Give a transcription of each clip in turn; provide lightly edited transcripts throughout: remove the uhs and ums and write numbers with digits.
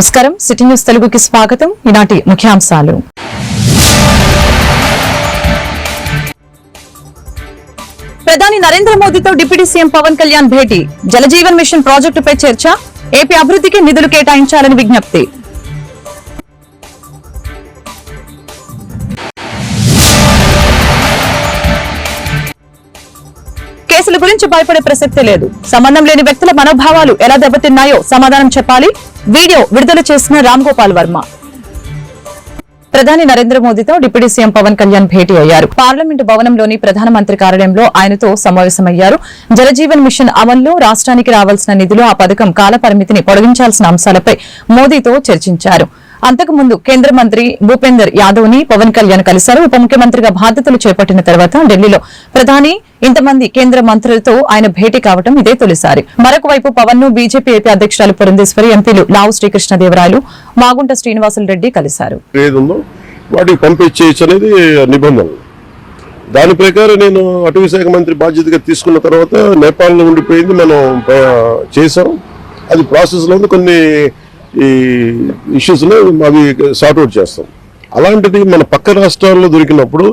నమస్కారం, city news తెలుగుకి స్వాగతం. ఈనాటి ముఖ్యాంశాలు. ప్రధాని నరేంద్ర మోదీతో డిప్యూటీ సీఎం పవన్ కళ్యాణ్ భేటీ. జలజీవన్ మిషన్ ప్రాజెక్టుపై చర్చ. ఏపీ అభివృద్ధికి నిధులు కేటాయించాలని విజ్ఞప్తి. కేసుల గురించి భయపడే ప్రసక్తే లేదు. సంబంధం లేని వ్యక్తుల మనోభావాలు ఎలా దెబ్బతిన్నాయో సమాధానం చెప్పాలి. వీడియో విడుదల చేసిన రామ్ గోపాల్ వర్మ. ప్రధాని నరేంద్ర మోదీతో డిప్యూటీ సీఎం పవన్ కళ్యాణ్ భేటీ అయ్యారు. పార్లమెంటు భవనంలోని ప్రధానమంత్రి కార్యాలయంలో ఆయనతో సమావేశమయ్యారు. జలజీవన్ మిషన్ అమల్లో రాష్ట్రానికి రావాల్సిన నిధులు, ఆ పథకం కాల పరిమితిని పొడిగించాల్సిన అంశాలపై మోదీతో చర్చించారు. అంతకుముందు కేంద్ర మంత్రి భూపేందర్ యాదవ్ ని పవన్ కళ్యాణ్ కలిశారు. ఉప ముఖ్యమంత్రిగా బాధ్యతలు చేపట్టిన తర్వాత ఢిల్లీలో ప్రధాని ఇంతమంది కేంద్ర మంత్రులతో ఆయన భేటీ కావడం ఇదే తొలిసారి. మరొక వైపు పవన్ ను బీజేపీ ఏపీ అధ్యక్షురాలు పురంధేశ్వరి, ఎంపీలు లావు శ్రీకృష్ణదేవరాయలు, మాగుంట శ్రీనివాసులు రెడ్డి కలిశారు. దాని ప్రకారం నేను అటవీ శాఖ మంత్రి బాధ్యతగా తీసుకున్న తర్వాత నేపాల్లో ఉండిపోయింది, మనం చేసాం. అది ప్రాసెస్ లో కొన్ని ఈ ఇష్యూస్ అవి సార్ట్అవుట్ చేస్తాం. అలాంటిది మన పక్క రాష్ట్రాల్లో దొరికినప్పుడు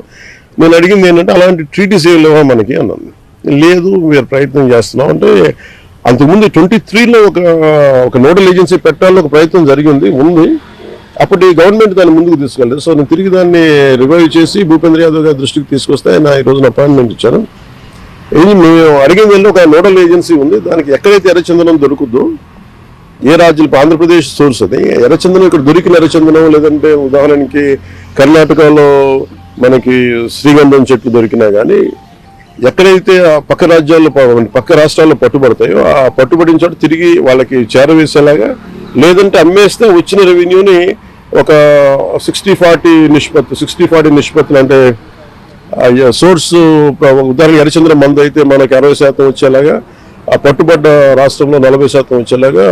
నేను అడిగింది ఏంటంటే, అలాంటి ట్రీటీస్ ఏమి లేవా మనకి అన్నాను. లేదు, మీరు ప్రయత్నం చేస్తున్నాం అంటే. అంతకుముందు 23లో ఒక నోడల్ ఏజెన్సీ పెట్టాలని ఒక ప్రయత్నం జరిగింది, ఉంది. అప్పటి గవర్నమెంట్ దాన్ని ముందుకు తీసుకెళ్ళలేదు. సో నేను తిరిగి దాన్ని రివైవ్ చేసి భూపేంద్ర యాదవ్ గారి దృష్టికి తీసుకొస్తే ఆయన ఈ రోజున అపాయింట్మెంట్ ఇచ్చారు. ఇది మేము అడిగింది, ఒక నోడల్ ఏజెన్సీ ఉంది, దానికి ఎక్కడైతే ఎర్రచందనం దొరుకుద్దో, ఏ రాజ్యాలు, ఆంధ్రప్రదేశ్ సోర్స్ అది ఎర్రచందనం, ఇక్కడ దొరికిన ఎర్రచందనం, లేదంటే ఉదాహరణకి కర్ణాటకలో మనకి శ్రీగంధం చెట్లు దొరికినా కానీ ఎక్కడైతే ఆ పక్క రాజ్యాల్లో, పక్క రాష్ట్రాల్లో పట్టుబడతాయో ఆ పట్టుబడిన చోట తిరిగి వాళ్ళకి చేరవేసేలాగా, లేదంటే అమ్మేస్తే వచ్చిన రెవెన్యూని ఒక 60-40 నిష్పత్తులు, అంటే సోర్స్ ఉదాహరణ ఎర్రచంద్రం మందు అయితే మనకి 60% వచ్చేలాగా, ఆ పట్టుబడ్డ రాష్ట్రంలో 40% వచ్చేలాగా.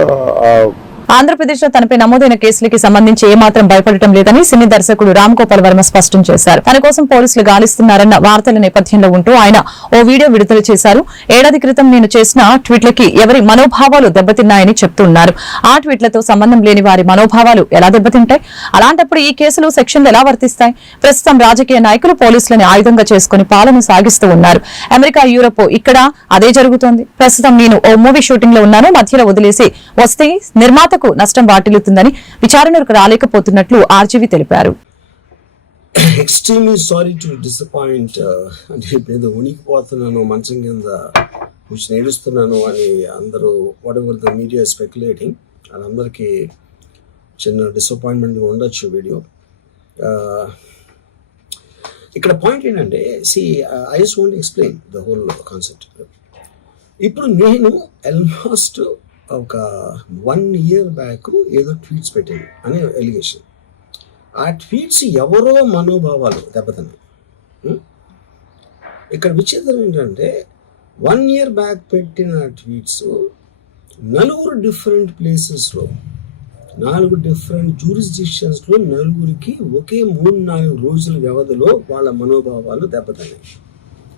ఆంధ్రప్రదేశ్ లో తనపై నమోదైన కేసులకి సంబంధించి ఏమాత్రం భయపడటం లేదని సినీ దర్శకుడు రామ్ గోపాల్ వర్మ స్పష్టం చేశారు. తన కోసం పోలీసులు గాలిస్తున్నారన్న వార్తల నేపథ్యంలో ఉంటూ ఆయన ఓ వీడియో విడుదల చేశారు. ఏడాది క్రితం నేను చేసిన ట్వీట్లకి ఎవరి మనోభావాలు దెబ్బతిన్నాయని చెప్తున్నారు. ఆ ట్వీట్లతో సంబంధం లేని వారి మనోభావాలు ఎలా దెబ్బతింటాయి? అలాంటప్పుడు ఈ కేసులు, సెక్షన్లు ఎలా వర్తిస్తాయి? ప్రస్తుతం రాజకీయ నాయకులు పోలీసులని ఆయుధంగా చేసుకుని పాలన సాగిస్తూ ఉన్నారు. అమెరికా, యూరోప్, ఇక్కడ అదే జరుగుతోంది. ప్రస్తుతం నేను ఓ మూవీ షూటింగ్ లో ఉన్నాను, మధ్యలో వదిలేసి వస్తే నిర్మాత నష్టం వాటిల్లుతుందని విచారణకు రాలేకపోతున్నట్లు ఆర్జీవి తెలిపారు. Extremely sorry to disappoint. అంటే ఏదో ఉనికిపోతున్నాను, మంచం కింద కూర్చొని ఏడుస్తున్నాను అని అందరూ what ever the media speculating, వాళ్ళందరికీ చిన్న డిసప్పాయింట్మెంట్గా ఉండొచ్చు వీడియో. ఇక్కడ పాయింట్ ఏంటంటే, I just want explain the whole concept. ఇప్పుడు నేను ఆల్మోస్ట్ ఒక 1 year బ్యాక్ ఏదో ట్వీట్స్ పెట్టాను అనే ఎలిగేషన్. ఆ ట్వీట్స్ ఎవరో మనోభావాలు దెబ్బతిన్నాయి. ఇక్కడ విచిత్రం ఏంటంటే, 1 year బ్యాక్ పెట్టిన ట్వీట్స్ 4 డిఫరెంట్ ప్లేసెస్లో, 4 డిఫరెంట్ జ్యూరిస్డిక్షన్స్లో నలుగురికి ఒకే 3-4 రోజుల వ్యవధిలో వాళ్ళ మనోభావాలు దెబ్బతిన్నాయి.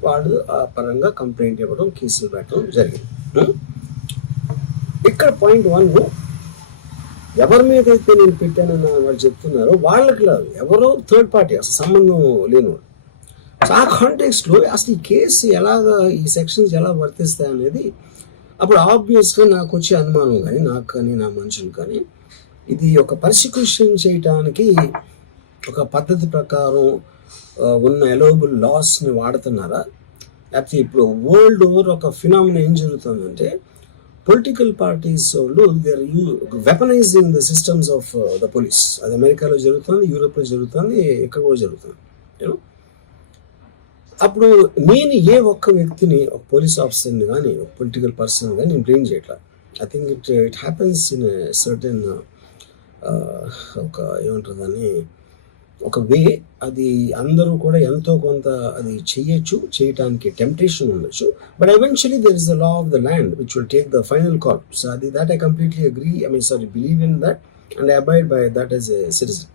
వాళ్ళు ఆ పరంగా కంప్లైంట్ ఇవ్వడం, కేసులు పెట్టడం జరిగింది. ఇక్కడ పాయింట్ 1, ఎవరి మీద అయితే నేను పెట్టానని వాళ్ళు చెప్తున్నారో వాళ్ళకి లేదు, ఎవరో థర్డ్ పార్టీ, అసలు సంబంధం లేనివాడు. సో ఆ కాంటెక్స్ట్లో అసలు ఈ కేసు ఎలాగా, ఈ సెక్షన్స్ ఎలా వర్తిస్తాయి అనేది అప్పుడు ఆబ్వియస్గా నాకు వచ్చే అనుమానం, కానీ నాకు కానీ నా మనుషులు కానీ, ఇది ఒక పర్సిక్యూషన్ చేయటానికి ఒక పద్ధతి ప్రకారం ఉన్న ఎలోబుల్ లాస్ని వాడుతున్నారా, లేకపోతే ఇప్పుడు వరల్డ్ ఓవర్ ఒక ఫినామినా ఏం జరుగుతుందంటే, పొలిటికల్ పార్టీస్ వాళ్ళు they are weaponizing the systems of the police. అది అమెరికాలో జరుగుతుంది, యూరోప్లో జరుగుతుంది, ఇక్కడ కూడా జరుగుతుంది. అప్పుడు నేను ఏ ఒక్క వ్యక్తిని, ఒక పోలీస్ ఆఫీసర్ని కానీ, ఒక పొలిటికల్ పర్సన్ కానీ నేను బ్లేమ్ చేయట్లా. I think it happens in certain ఒక ఏమంటారు దాన్ని, ఒక వే. అది అందరూ కూడా ఎంతో కొంత అది చేయటానికి టెంప్టేషన్ ఉండొచ్చు. But eventually there is the law of the land which will take the final call. So అది that I completely agree, believe in that and I abide by that as a citizen.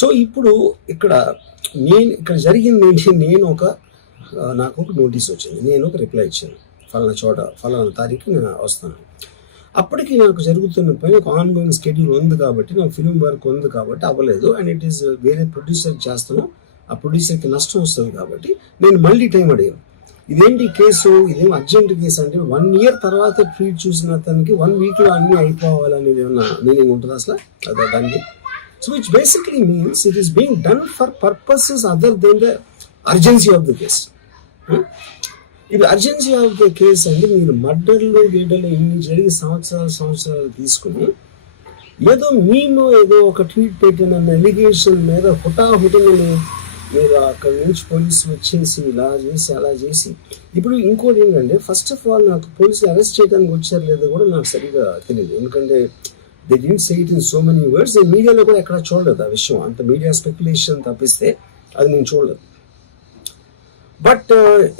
So ఇప్పుడు ఇక్కడ జరిగింది ఏంటి, నాకు ఒక notice వచ్చింది, నేను ఒక రిప్లై ఇచ్చాను, ఫలానా చోట ఫలానా తారీఖు నేను వస్తాను. అప్పటికి నాకు జరుగుతున్న పని ఒక ఆన్గోయింగ్ స్కెడ్యూల్ ఉంది కాబట్టి, నాకు ఫిల్మ్ వర్క్ ఉంది కాబట్టి అవ్వలేదు. అండ్ ఇట్ ఈస్ వేరే ప్రొడ్యూసర్ చేస్తున్నాం, ఆ ప్రొడ్యూసర్కి నష్టం వస్తుంది కాబట్టి నేను మళ్ళీ టైం అడిగాను. ఇదేంటి కేసు, ఇదేం అర్జెంట్ కేసు అంటే 1 year తర్వాత ట్వీట్ చూసిన అతనికి 1 weekలో అన్నీ అయిపోవాలనేది ఏమన్నా మీనింగ్ ఉంటుంది అసలు దానికి? So which basically means it is being done for purposes other than the urgency of the case. ఇప్పుడు అర్జెన్సీ ఆఫ్ ద కేస్ అంటే మీరు మర్డర్లు గేడలు ఇన్ని జరిగి సంవత్సరాలు తీసుకుని ఏదో మేము ఏదో ఒక ట్వీట్ పెట్టిన ఎలిగేషన్ మీద హుటాహుటిని మీరు అక్కడి నుంచి పోలీసులు వచ్చేసి ఇలా చేసి అలా చేసి. ఇప్పుడు ఇంకోటి ఏంటంటే, ఫస్ట్ ఆఫ్ ఆల్ నాకు పోలీసులు అరెస్ట్ చేయడానికి వచ్చారు లేదో కూడా నాకు సరిగా తెలియదు. ఎందుకంటే they didn't say it in so many words. మీడియాలో కూడా ఎక్కడ చూడలేదు ఆ విషయం, అంత మీడియా స్పెక్యులేషన్ తప్పిస్తే అది నేను చూడలేదు. బట్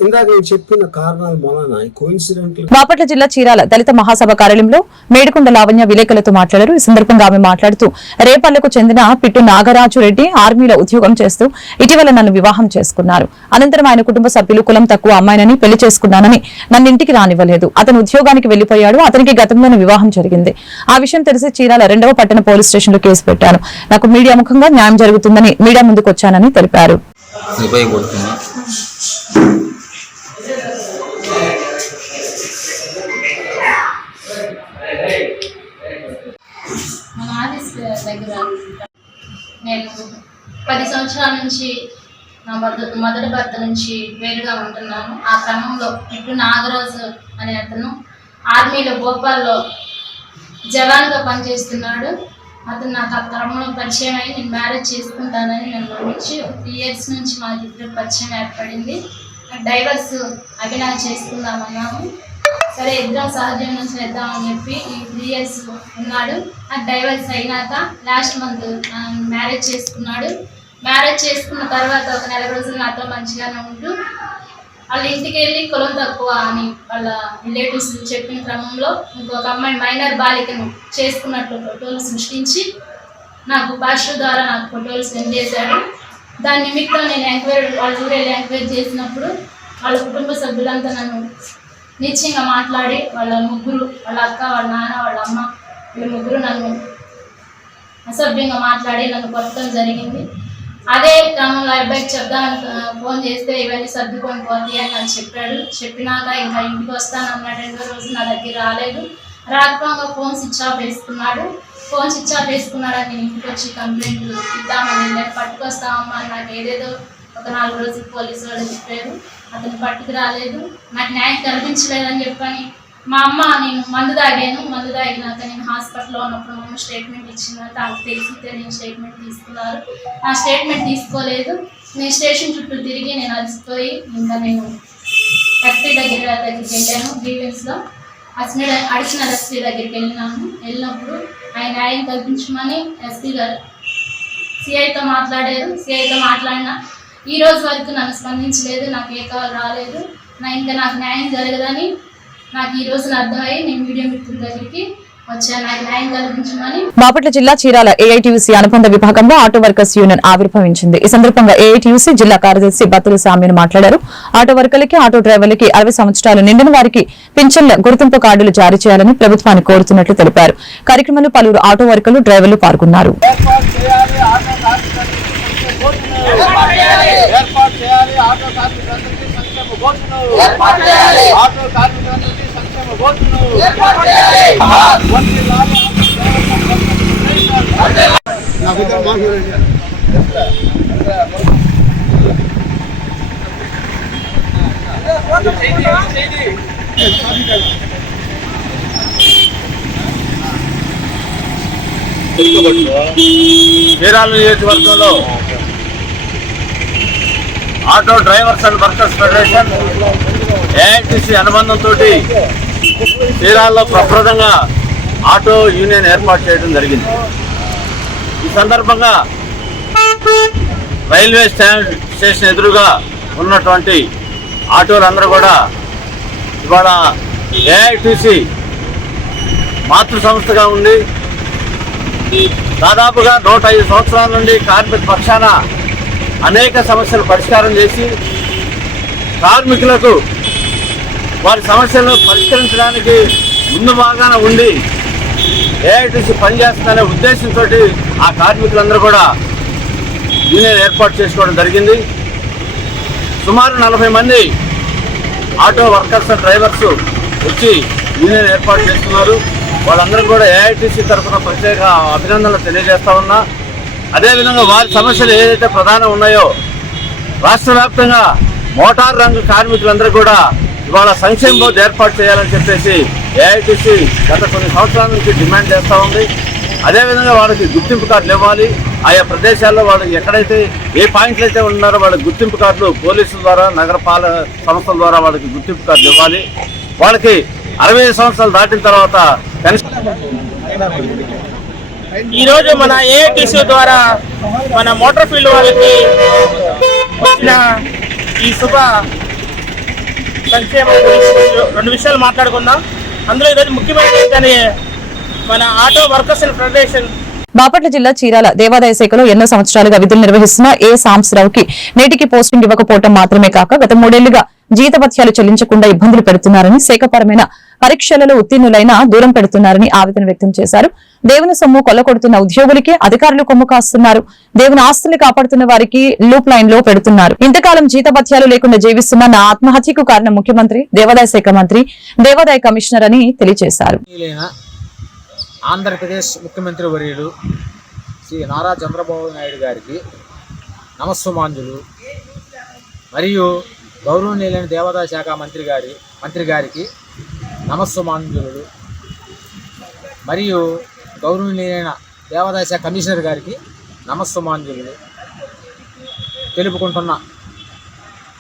ఇందాక నేను చెప్పిన కారణాల వలన కోఇన్సిడెంట్. బాపట్ల జిల్లా చీరాల దళిత మహాసభ కార్యాలయంలో మేడికొండ లావణ్య విలేకరులతో మాట్లాడారు. ఈ సందర్భంగా ఆమె మాట్లాడుతూ, రేపల్లకు చెందిన పిట్టు నాగరాజు రెడ్డి ఆర్మీలో ఉద్యోగం చేస్తూ ఇటీవల నన్ను వివాహం చేసుకున్నారు. అనంతరం ఆయన కుటుంబ సభ్యులు కులం తక్కువ అమ్మాయినని పెళ్లి చేసుకున్నానని నన్ను ఇంటికి రానివ్వలేదు. అతను ఉద్యోగానికి వెళ్లిపోయాడు. అతనికి గతంలోనే వివాహం జరిగింది. ఆ విషయం తెలిసి చీరాల 2వ పట్టణ పోలీస్ స్టేషన్ లో కేసు పెట్టాను. నాకు మీడియా ముఖంగా న్యాయం జరుగుతుందని మీడియా ముందుకు వచ్చానని తెలిపారు. నేను 10 సంవత్సరాల నుంచి నా మొదటి భర్త నుంచి వేరుగా ఉంటున్నాను. ఆ క్రమంలో పిట్టు నాగరాజు అనే అతను ఆర్మీలో భోపాల్లో జవాన్గా పనిచేస్తున్నాడు. అతను నాకు ఆ క్రమంలో పరిచయం అయ్యి నేను మ్యారేజ్ చేసుకుంటానని నన్ను నమ్మించి 3 years నుంచి మా ఇద్దరు పరిచయం ఏర్పడింది. డైవర్స్ అభినయం చేసుకుందామన్నాము. సరే ఇద్దరం సహజీవనం చేద్దామని చెప్పి ఈ 3 years ఉన్నాడు. ఆ డైవర్స్ అయినాక లాస్ట్ మంత్ మ్యారేజ్ చేసుకున్నాడు. మ్యారేజ్ చేసుకున్న తర్వాత ఒక 4 రోజులు నాతో మంచిగానే ఉంటూ వాళ్ళ ఇంటికి వెళ్ళి కులం తక్కువ అని వాళ్ళ రిలేటివ్స్ చెప్పిన క్రమంలో ఇంకొక అమ్మాయి మైనర్ బాలికను చేసుకున్నట్లు ఫోటోలు సృష్టించి నాకు భాష ద్వారా నాకు ఫోటోలు సెండ్ చేశాడు. దాని నిమిత్తం నేను ఎంక్వైరీ వాళ్ళ ఊరేళ్ళు ఎంక్వైరీ చేసినప్పుడు వాళ్ళ కుటుంబ సభ్యులంతా నన్ను నిశ్చయంగా మాట్లాడి వాళ్ళ ముగ్గురు, వాళ్ళ అక్క, వాళ్ళ నాన్న, వాళ్ళ అమ్మ, వీళ్ళ ముగ్గురు నన్ను అసభ్యంగా మాట్లాడి నన్ను కొట్టడం జరిగింది. అదే క్రమంలో అబ్బాయికి చెప్దామని ఫోన్ చేస్తే ఇవన్నీ సర్దుకొని పోతాయి అని నాకు చెప్పాడు. చెప్పినాక ఇంకా ఇంటికి వస్తానన్నాడు. 2వ రోజు నా దగ్గర రాలేదు. రాకపోగా ఫోన్ స్విచ్ ఆఫ్ వేసుకున్నాడు. ఫోన్ స్విచ్ ఆఫ్ వేసుకున్నాడని నేను ఇంటికి వచ్చి కంప్లైంట్ ఇద్దామని నేను పట్టుకొస్తామమ్మా నాకు ఏదేదో ఒక 4 రోజులు పోలీసు వాళ్ళు చెప్పారు. అతను పట్టుకు రాలేదు. నాకు న్యాయం కల్పించలేదని చెప్పని మా అమ్మ, నేను మందు తాగినాక నేను హాస్పిటల్లో ఉన్నప్పుడు మా అమ్మ స్టేట్మెంట్ ఇచ్చిందంటే ఆమెకు తెలిసితే నేను స్టేట్మెంట్ తీసుకున్నారు. ఆ స్టేట్మెంట్ తీసుకోలేదు. నేను స్టేషన్ చుట్టూ తిరిగి నేను అలసిపోయి ఇంకా నేను ఎస్పీ దగ్గరికి వెళ్ళాను. గ్రీవెన్స్లో అడిషనల్ ఎస్పీ దగ్గరికి వెళ్ళినప్పుడు ఆయన న్యాయం కల్పించమని ఎస్పీ గారు సిఐతో మాట్లాడారు. సిఐతో మాట్లాడినా ఈ రోజు వరకు నన్ను స్పందించలేదు. నాకు ఏ కాల్ రాలేదు. ఇంకా నాకు న్యాయం జరగదని నాకు ఈ రోజున అర్థమయ్యి నేను మీడియా మిత్రుల దగ్గరికి వచ్చాను. నాకు న్యాయం కల్పించమని. బాపట్ల జిల్లా చీరాల ఏఐటీయూసీ అనుబంధ విభాగంలో ఆటో వర్కర్స్ యూనియన్ ఆవిర్భవించింది. ఈ సందర్భంగా ఏఐటీయూసీ జిల్లా కార్యదర్శి బత్తుల సామ్యను మాట్లాడారు. ఆటో వర్కర్లకి, ఆటో డ్రైవర్లకి 60 సంవత్సరాలు నిండిన వారికి పింఛన్ల గుర్తింపు కార్డులు జారీ చేయాలని ప్రభుత్వాన్ని కోరుతున్నట్లు తెలిపారు. కార్యక్రమంలో పలువురు ఆటో వర్కర్లు, డ్రైవర్లు పాల్గొన్నారు. చీరాల నియోజకవర్గంలో auto drivers and workers federation AITC అనుబంధంతో చీరాల్లో ప్రప్రదంగా ఆటో యూనియన్ ఏర్పాటు చేయడం జరిగింది. ఈ సందర్భంగా రైల్వే స్టేషన్ ఎదురుగా ఉన్నటువంటి ఆటోలందరూ కూడా ఇవాళ ఏఐటీసీ మాతృ సంస్థగా ఉండి దాదాపుగా 105 సంవత్సరాల నుండి కార్మిక పక్షాన అనేక సమస్యలు పరిష్కారం చేసి కార్మికులకు వారి సమస్యలను పరిష్కరించడానికి ముందు భాగాన ఉండి ఏఐటీసీ పనిచేస్తుందనే ఉద్దేశంతో ఆ కార్మికులందరూ కూడా యూనియన్ ఏర్పాటు చేసుకోవడం జరిగింది. సుమారు 40 మంది ఆటో వర్కర్స్ డ్రైవర్స్ వచ్చి యూనియన్ ఏర్పాటు చేస్తున్నారు. వాళ్ళందరూ కూడా ఏఐటీసీ తరఫున ప్రత్యేక అభినందనలు తెలియజేస్తా ఉన్నా. అదేవిధంగా వారి సమస్యలు ఏదైతే ప్రధానం ఉన్నాయో రాష్ట్ర వ్యాప్తంగా మోటార్ రంగ కార్మికులందరూ కూడా ఇవాళ సంక్షేమ బోర్డు ఏర్పాటు చేయాలని చెప్పేసి ఏఐటీసీ గత కొన్ని సంవత్సరాల నుంచి డిమాండ్ చేస్తూ ఉంది. అదేవిధంగా వాళ్ళకి గుర్తింపు కార్డులు ఇవ్వాలి. ఆయా ప్రదేశాల్లో వాళ్ళకి ఎక్కడైతే ఏ పాయింట్లు అయితే ఉన్నారో వాళ్ళకి గుర్తింపు కార్డులు పోలీసుల ద్వారా నగరపాలక సంస్థల ద్వారా వాళ్ళకి గుర్తింపు కార్డులు ఇవ్వాలి. వాళ్ళకి 65 సంవత్సరాలు దాటిన తర్వాత ఈరోజు మన ఏఐటీసీ ద్వారా మన మోటార్ ఫీల్డ్ వాళ్ళకి వచ్చిన ఈ శుభ సంక్షేమం గురించి 2 విషయాలు మాట్లాడుకుందాం. అందులో ఈరోజు ముఖ్యమైన మన ఆటో వర్కర్స్ ఫెడరేషన్ బాపట్ల జిల్లా చీరాల దేవాదాయ శాఖలో ఎన్నో సంవత్సరాలుగా విధులు నిర్వహిస్తున్న ఏ సాంబశివరావుకి నేటికి పోస్టింగ్ ఇవ్వకపోవడం మాత్రమే కాక గత 3 ఏళ్లుగా జీతభత్యాలు చెల్లించకుండా ఇబ్బందులు పెడుతున్నారని, శాఖపరమైన పరీక్షలలో ఉత్తీర్ణులైన దూరం పెడుతున్నారని ఆవేదన వ్యక్తం చేశారు. దేవుని సొమ్ము కొల్లగొడుతున్న ఉద్యోగులకి అధికారులు కొమ్ము కాస్తున్నారు. దేవుని ఆస్తుల్ని కాపాడుతున్న వారికి లూప్ లైన్ లో పెడుతున్నారు. ఇంతకాలం జీతభత్యాలు లేకుండా జీవిస్తున్న నా ఆత్మహత్యకు కారణం ముఖ్యమంత్రి, దేవాదాయ శాఖ మంత్రి, దేవాదాయ కమిషనర్ అని తెలియజేశారు. ఆంధ్రప్రదేశ్ ముఖ్యమంత్రి వర్యులు శ్రీ నారా చంద్రబాబు నాయుడు గారికి నమస్సుమాంజులు మరియు గౌరవనీయులైన దేవాదాయ శాఖ మంత్రి గారికి నమస్సుమాంజులు మరియు గౌరవనీయులైన దేవాదాయ శాఖ కమిషనర్ గారికి నమస్సుమాంజులు తెలుపుకుంటున్న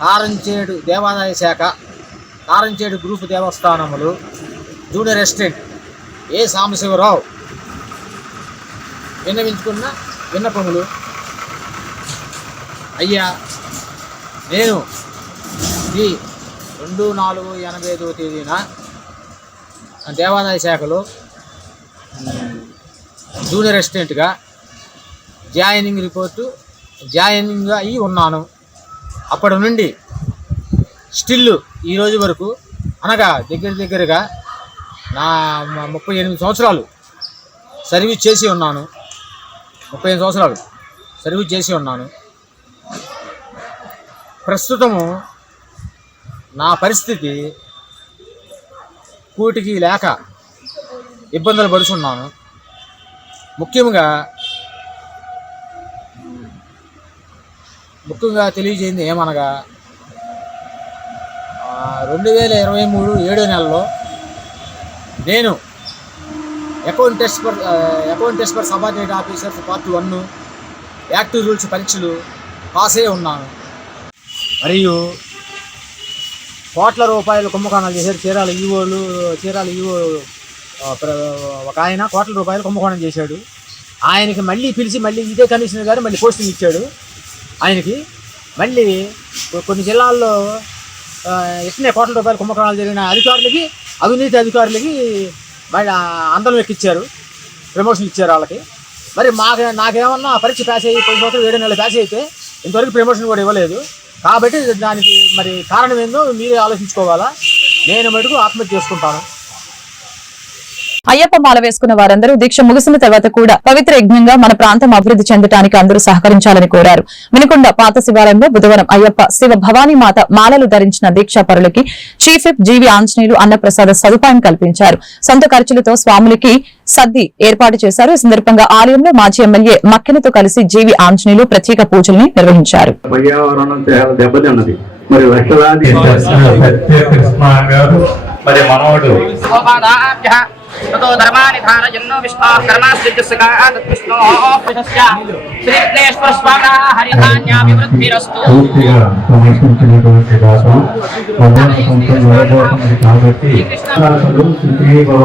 కారంచేడు దేవాదాయ శాఖ, కారంచేడు గ్రూప్ దేవస్థానములు జూనియర్ అసిస్టెంట్ ఏ సాంబశివరావు విన్నవించుకున్న విన్నపములు. అయ్యా, నేను ఈ 2/4/85 తేదీన దేవాదాయ శాఖలో జూనియర్ అసిస్టెంట్గా జాయినింగ్ అయ్యి ఉన్నాను. అప్పటి నుండి స్టిల్ ఈరోజు వరకు అనగా దగ్గరగా నా 38 సంవత్సరాలు సర్వీస్ చేసి ఉన్నాను. 35 సంవత్సరాలు సర్వీస్ చేసి ఉన్నాను. ప్రస్తుతము నా పరిస్థితి కూటికి లేక ఇబ్బందులు పడుతున్నాను. ముఖ్యంగా తెలియజేయింది ఏమనగా 2023 7వ నెలలో నేను account test for subordinate officers part 1 active rules పరీక్షలు పాస్ అయి ఉన్నాను. మరియు కోట్ల రూపాయలు కుంభకోణాలు చేశారు. చీరాల ఈవో ఒక ఆయన కోట్ల రూపాయలు కుంభకోణం చేశాడు. ఆయనకి మళ్ళీ పిలిచి ఇదే కమిషనర్ గారు మళ్ళీ పోస్టింగ్ ఇచ్చాడు. ఆయనకి మళ్ళీ కొన్ని జిల్లాల్లో ఇట్నే కోట్ల రూపాయలు కుంభకోణాలు జరిగిన అధికారులకి, అవినీతి అధికారులకి మళ్ళీ అందరం ఎక్కిచ్చారు, ప్రమోషన్ ఇచ్చారు వాళ్ళకి. మరి నాకేమన్నా పరీక్ష పాస్ అయ్యి 10 సంవత్సరాలు 7 నెలలు పాస్ అయితే ఇంతవరకు ప్రమోషన్ కూడా ఇవ్వలేదు. కాబట్టి దానికి మరి కారణం ఏందో మీరే ఆలోచించుకోవాలా. నేను మటుకు ఆత్మహత్య చేసుకుంటాను. అయ్యప్ప మాల వేసుకున్న వారందరూ దీక్ష ముగిసిన తర్వాత కూడా పవిత్ర యజ్ఞంగా మన ప్రాంతం అభివృద్ధి చెందడానికి అందరూ సహకరించాలని కోరారు. వినుకొండ పాత శివాలయంలో బుధవారం అయ్యప్ప శివ భవానీ మాత మాలలు ధరించిన దీక్షాపరులకి చీఫ్ విప్ జీవి ఆంజనేయులు అన్నప్రసాద సదుపాయం కల్పించారు. సొంత ఖర్చులతో స్వాములకి సద్ది ఏర్పాటు చేశారు. ఈ సందర్భంగా ఆలయంలో మాజీ ఎమ్మెల్యే మక్కెనతో కలిసి జీవి ఆంజనేయులు ప్రత్యేక పూజల్ని నిర్వహించారు. మరి మనోడు ततो धर्मानि धारयन्नो विष्णोः कर्मास्तिस्यकात् विष्णोः कृतस्य श्री विघ्नेश्वर स्वामिनः हरिधान्याभिवृद्धिरस्तु పూర్తిగా సమర్పించినటువంటి దాసు భగవాన్ సంతోషం కాబట్టి సుఖీ భవ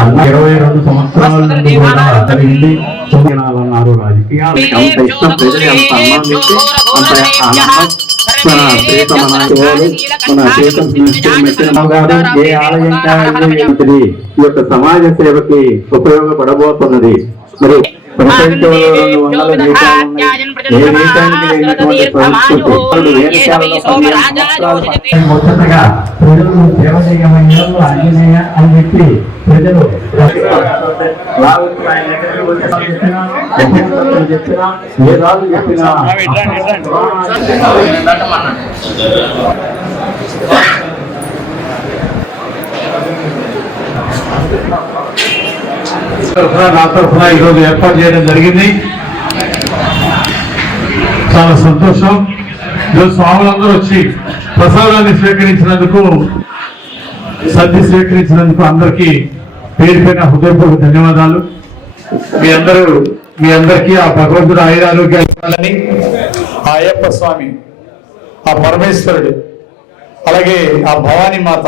అన్న 22 సంవత్సరాల నుండి కూడా అతని ఇంటి తొమ్మినాలన్నారు. రాజకీయాలకి అంత ఇష్టం, ప్రజలు అంత అన్నం పెట్టి అంత ఆనందం ఏ ఆలయం ఈ యొక్క సమాజ సేవకి ఉపయోగపడబోతున్నది. మరి ప్రపంచంలో 200 దేశాలు ఉన్నాయి. ఏ దేశానికి లేనటువంటి పరిస్థితి. ముచ్చటగా ప్రజలు సేవ చేయమయ్యా ఆంజనేయ అని చెప్పి ప్రజలు చెప్పినా ఏ రాజు చెప్పినా నా తరఫున ఈరోజు ఏర్పాటు చేయడం జరిగింది. చాలా సంతోషం. ఈరోజు స్వాములందరూ వచ్చి ప్రసాదాన్ని స్వీకరించినందుకు, సద్ది స్వీకరించినందుకు అందరికీ పేరు పైన హృదయపూర్వక ధన్యవాదాలు. మీ అందరికీ ఆ భగవంతుడు ఆయురారోగ్యాలు ఇవ్వాలని, ఆ అయ్యప్ప స్వామి, ఆ పరమేశ్వరుడు, అలాగే ఆ భవానీ మాత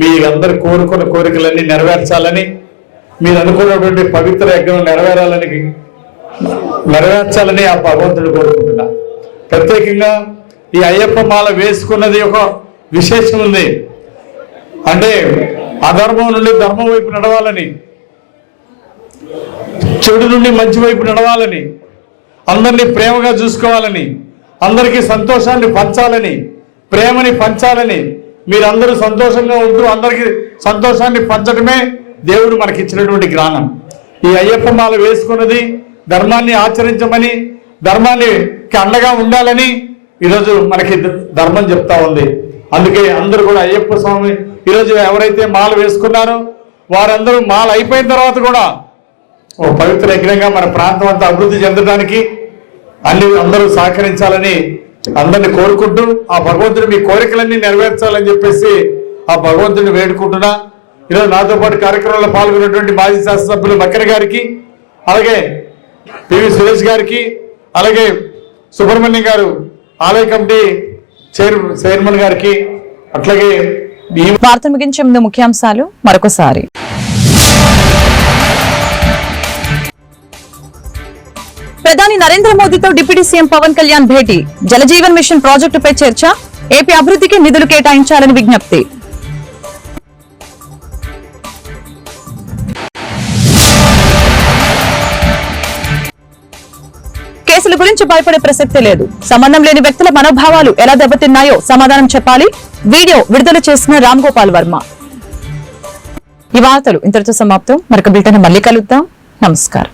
మీ అందరు కోరుకున్న కోరికలన్నీ నెరవేర్చాలని, మీరు అనుకున్నటువంటి పవిత్ర యజ్ఞం నెరవేర్చాలని ఆ భగవంతుడు కోరుకుంటున్నా. ప్రత్యేకంగా ఈ అయ్యప్ప మాల వేసుకున్నది ఒక విశేషం ఉంది. అంటే అధర్మం నుండి ధర్మం వైపు నడవాలని, చెడు నుండి మంచి వైపు నడవాలని, అందరినీ ప్రేమగా చూసుకోవాలని, అందరికీ సంతోషాన్ని పంచాలని, ప్రేమని పంచాలని, మీరందరూ సంతోషంగా ఉంటూ అందరికీ సంతోషాన్ని పంచడమే దేవుడు మనకి ఇచ్చినటువంటి జ్ఞానం. ఈ అయ్యప్ప మాల వేసుకున్నది ధర్మాన్ని ఆచరించమని, ధర్మాన్ని అండగా ఉండాలని ఈరోజు మనకి ధర్మం చెప్తా ఉంది. అందుకే అందరూ కూడా అయ్యప్ప స్వామి ఈరోజు ఎవరైతే మాల వేసుకున్నారో వారందరూ మాల అయిపోయిన తర్వాత కూడా ఓ పవిత్ర యజ్ఞంగా మన ప్రాంతం అంతా అభివృద్ధి చెందడానికి అందరూ సహకరించాలని అందరిని కోరుకుంటూ, ఆ భగవంతుడు మీ కోరికలన్నీ నెరవేర్చాలని చెప్పేసి ఆ భగవంతుడిని వేడుకుంటున్నా. ఈరోజు నాతో పాటు కార్యక్రమంలో పాల్గొన్నటువంటి మాజీ శాసనసభ్యులు మక్కన గారికి, అలాగే పివి సురేష్ గారికి, అలాగే సుబ్రహ్మణ్యం గారు ఆలయ కమిటీ చైర్మన్ గారికి, అట్లాగే వార్త ముగించే ముందు ముఖ్యాంశాలు మరొకసారి. ప్రధాని నరేంద్ర మోదీతో డిప్యూటీ సీఎం పవన్ కళ్యాణ్ భేటీ. జలజీవన్ మిషన్ ప్రాజెక్టుపై చర్చ. ఏపీ అభివృద్ధికి నిధులు కేటాయించాలని విజ్ఞప్తి. కేసుల గురించి భయపడే ప్రసక్తే లేదు. సంబంధం లేని వ్యక్తుల మనోభావాలు ఎలా దెబ్బతిన్నాయో సమాధానం చెప్పాలి. వీడియో విడుదల చేసిన రామ్ గోపాల్ వర్మ. ఈ వార్తలు ఇంతటితో సమాప్తం. మరొక బ్రిటన్ మళ్ళీ కలుద్దాం. నమస్కారం.